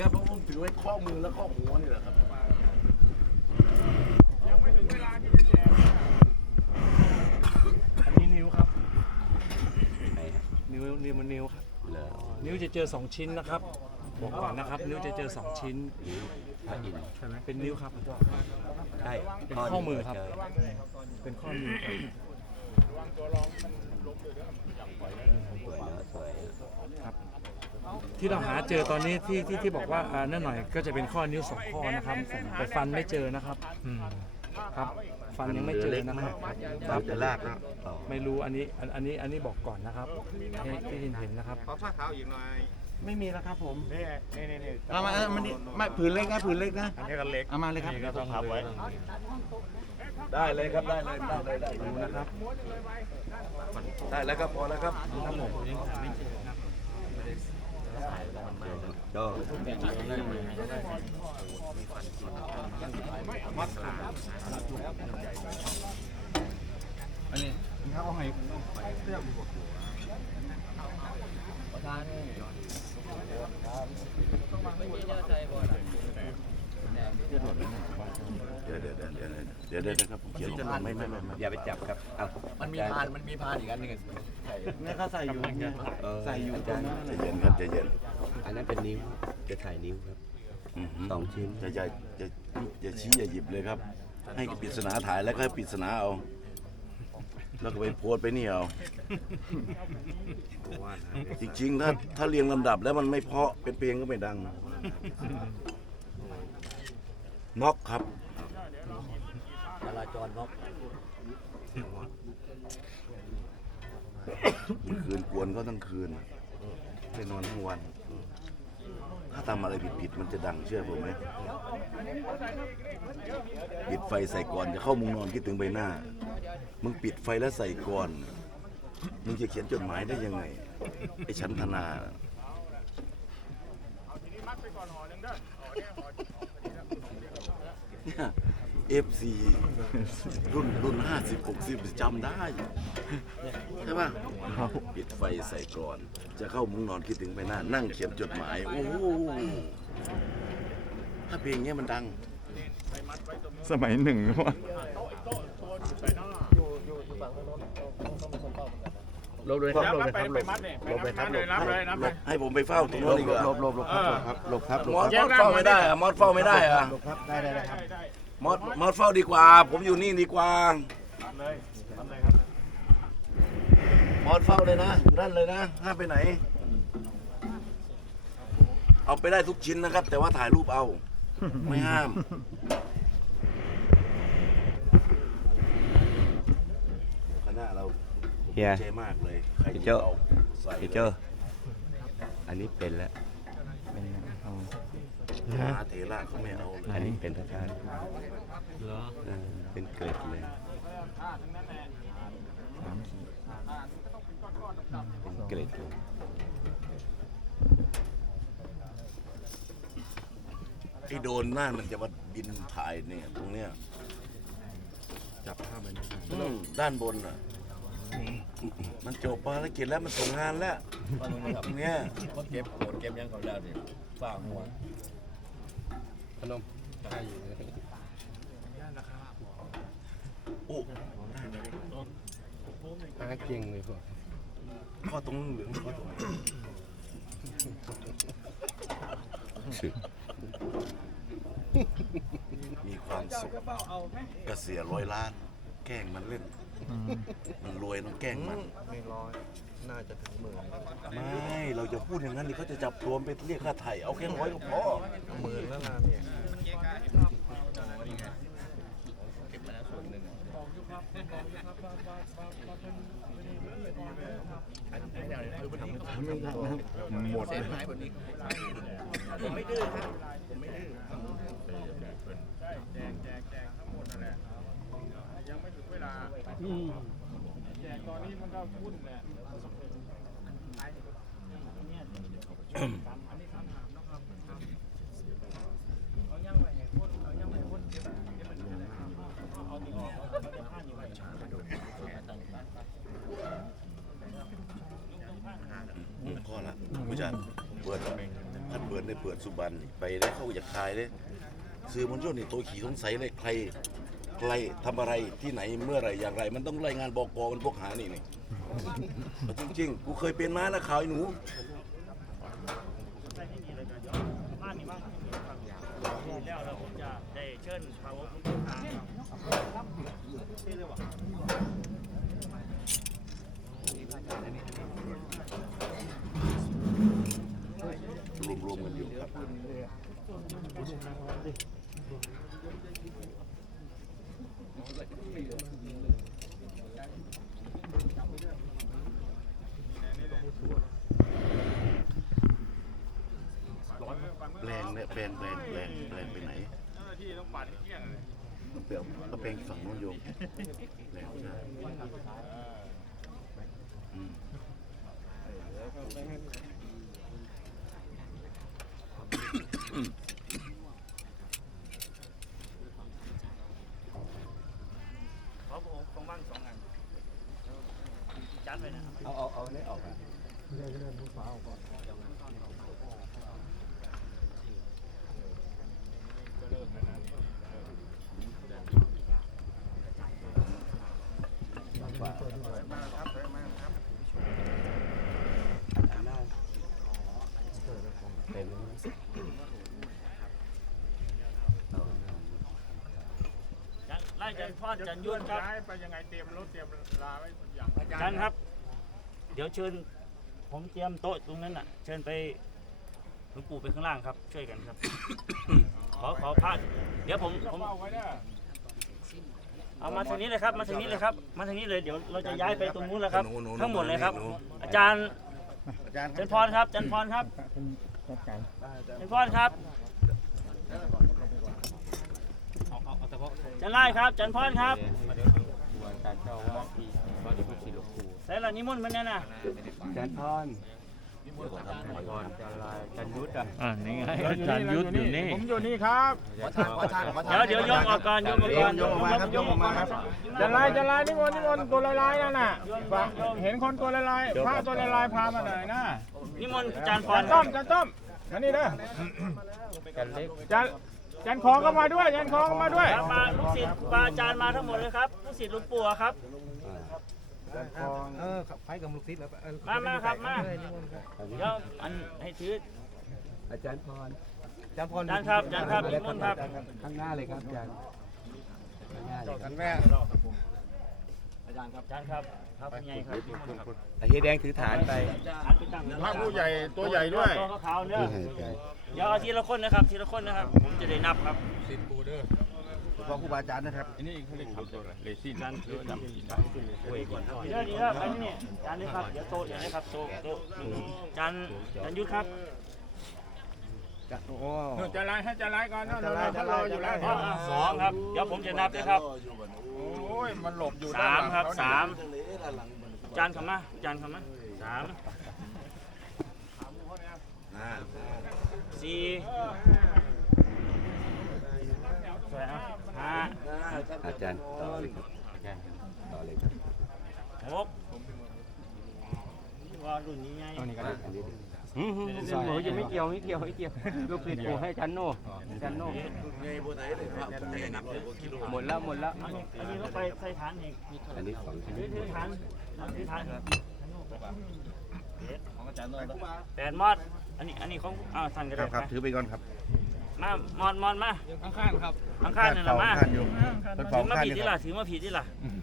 ครับเพราะผมถือไว้ข้อมือและข้อหัวนี่แหละครับยังไม่ถึงเวลาที่จะแจกอันนี้นิ้วครับนิ้วมันนิ้วครับนิ้วจะเจอ2ชิ้นนะครับบอกก่อนนะครับนิ้วจะเจอ2ชิ้นพระอินทร์ใช่ไหมเป็นนิ้วครับใช่เป็นข้อมือครับเป็นข้อมือครับสวยแล้วสวยครับที่เราหาเจอตอนนี้ที่บอกว่านั่นหน่อยก็จะเป็นข้อนิ้ว2ข้อนะครับแต่ฟันไม่เจอนะครับครับฟันยังไม่เจอนะครับครับจะลากนะไม่รู้อันนี้บอกก่อนนะครับที่เห็นนะครับขอผ้าขาวอีกหน่อยไม่มีแล้วครับผมนี่นี่เอามามันนี่ไม่ผืนเล็กนะผืนเล็กนะอันนี้ก็เล็กเอามาเลยครับก็ต้องพับไว้ได้เลยครับได้เลยได้ดูนะครับได้แล้วครับพอแล้วครับครับผมก็อันนี้เขาเอาให้ เดี๋ยวครับผมเขียนไม่อย่าไปจับครับเอามันมีพานอีกอันหนึงนี่เขาใส่อยู่ใส่อยู่ใจเย็นครับใจเย็นอันนั้นเป็นนิ้วจะถ่ายนิ้วครับ2 ชิ้นอย่าชี้อย่าหยิบเลยครับ ให้ปริศนาถ่ายแล้วก็ให้ปริศนาเอาแล้วก็ไปโพสไปนี่เอาจริงๆถ้าเรียงลำดับแล้วมันไม่เพาะเป็นเพลงก็ไม่ดังน็อกครับจราจรนกคืนกวนเขาทั้งคืนไปนอนทั้งวัน ถ้าทำอะไรผิดมันจะดังเชื่อผมไหมปิดไฟใส่ก่อนจะเข้ามุงนอนคิดถึงใบหน้ามึงปิดไฟแล้วใส่ก่อนมึงจะเขียนจดหมายได้ยังไงไอ้ฉันธนาเนี่ยFC รุ่น50-60จำได้ใช่ป่ะปิดไฟใส่ก่อนจะเข้ามุ้งนอนคิดถึงไปหน้านั่งเขียนจดหมายโอ้โหถ้าเพลงนี้มันดังสมัยหนึ่งว่าลบเลยครับลบเลยครับลบเลยครับลบให้ผมไปเฝ้าตรงนั้นดีกว่าลบครับลบครับมอสเฝ้าไม่ได้อะมอสเฝ้าไม่ได้อะลบครับได้ครับมอสเฝ้าดีกว่า ผมอยู่นี่ดีกว่ามอสเฝ้าเลยนะอยู่นั่นเลยนะห้ามไปไหน เอาไปได้ทุกชิ้นนะครับ แต่ว่าถ่ายรูปเอาไม่ห้ามคณะเราเฮียเจมากเลยใครเจ้าเอาใส่เจออันนี้เป็นแล้วมหาเถระเขาไม่เอาเลยอันนี้เป็นพระธาตุเป็นเกล็ดเลยเป็นเกล็ดเลยไอ้โดนหน้ามันจะมาบินถ่ายเนี่ยตรงเนี้ยจับภาพไปด้านบนอ่ะมันจบภารกิจแล้วมันส่งงานแล้วเนี่ยเขาเก็บโกรธเก็บยังเขาได้ดิฝ้าหัวพนมใช่อยู่โอ้หาเก่งเลยพวกข้อตรงเหลืองข้อตรงมีความสุขกระเสีย100 ล้าน แกล้งมันเล่น มันรวยต้องแกล้งมันไม่ร้อยน่าจะถึงหมื่นไม่เราจะพูดอย่างนั้นดิเขาจะจับตัวไปเรียกค่าไถ่เอาแค่100ก็พอหมื่นแล้วนะเนี่ย หมดผมไม่ดื้อครับผมไม่ดื้อแจกทั้งหมดนั่นแหละยังไม่ถึงเวลาแจกตอนนี้มันก็วุ่นแหละข้อละผู้จัดเปิดท่านเปิดในเปิดสุบันไปได้เข้าอยากทายเลยสื่อมวลชนนี่ตัวขี่สงสัยเลยใครทำอะไรที่ไหนเมื่อไหรอย่างไร มันต้องรายงานบก.มันพวกหานี่จริงๆกูเคยเป็นมานะข่าวไอ้หนูแล้วเราคงจะได้เชิญพาวเวอร์พุทธารวมๆกันอยู่ครับแปลงเนี่ยแปลงไปไหนเจ้าหน้าที่ต้องปั่นให้เกลี้ยงเลยเปลี่ยนก็แปลงฝั่งโน้นโยมแปลงใช่อืมเขาบอกตรงบ้าน2 อันจัดไว้นะครับเอาได้ออกอ่ะไล่จันทอดจันยุ่นครับย้ายไปยังไงเตรียมรถเตรียมลาไว้อย่างจันครับ เดี๋ยวเชิญผมเตรียมโต๊ะตรงนั้นน่ะ เชิญไปหลวงปู่ไปข้างล่างครับ ช่วยกันครับ ขอพระเดี๋ยวผมเอาไว้ได้เอามาทางนี้เลยครับมาทางนี้เลยครับมาทางนี้เลยเดี๋ยวเราจะย้ายไปตรงนู้นแล้วครับทั้งหมดเลยครับ อาจารย์จันพรครับจันพรครับจันพรครับจันไล่ครับจันพรครับใส่ละนิมนต์มันเนี่ยนะจันทรจันยุทธอ่ะนี่ไงอาจารย์ยุทธอยู่นี่ผมอยู่นี่ครับเดี๋ยวยกออกก่อนยกออกก่อนยกออกมาครับยกออกมาครับจะลายนิมนต์ตัวลายนั่นน่ะเห็นคนตัวลายพระตัวลายพามาหน่อยนะนิมนต์อาจารย์พรจันต้มมานี่เด้อจันของก็มาด้วยจันของก็มาด้วยครับมาลูกศิษย์ครูบาอาจารย์มาทั้งหมดเลยครับลูกศิษย์หลวงปู่ครับไฟกับลูกศิษย์แล้วมาครับมาเดี๋ยวอันให้ถืออาจารย์พรอาจารย์ครับนิมนต์ครับข้างหน้าเลยครับอาจารย์ข้างหน้าเลยครับอาจารย์ครับครับเป็นไงครับนิมนต์ครับแต่เฮียแดงถือฐานไปอันไปตั้งพระผู้ใหญ่ตัวใหญ่ด้วยตัวขาวๆเนี่ยเดี๋ยวเอาทีละคนนะครับทีละคนนะครับผมจะได้นับครับหลวงพ่อครูบาอาจารย์นะครับอันนี้เขาเรียกเลซินการถือจับเดี๋ยวนี้ครับอันนี้เนี่ยอาจารย์นี่ครับเดี๋ยวโต๊ะอย่างนี้ครับโต๊ะอาจารย์ยุทธครับจะลายให้จะลายก่อนนะเรารออยู่แล้วสองครับเดี๋ยวผมจะนับด้วยครับโอ้ยมันหลบอยู่สามครับสามจานคำมาจานคำมาสามสี่สวยครับห้าอาจารย์ต่อเลยครับต่อเลยครับหกว่ารุ่นนี้ไงอันนี้ยังไม่เกี่ยวลูกศิษย์ปู่ให้จันโน่จันโน่ไงบัวไทยเลยครับไงนับเลยกิโลหมดแล้วอันนี้ก็ไปใส่ฐานอีกอันนี้ของถือฐานแปดมอดอันนี้ของสั่นกระดาษครับถือไปก่อนครับมามอดมาข้างๆครับข้างๆนี่แหละมาอยู่ถือมาผิดที่ล่ะ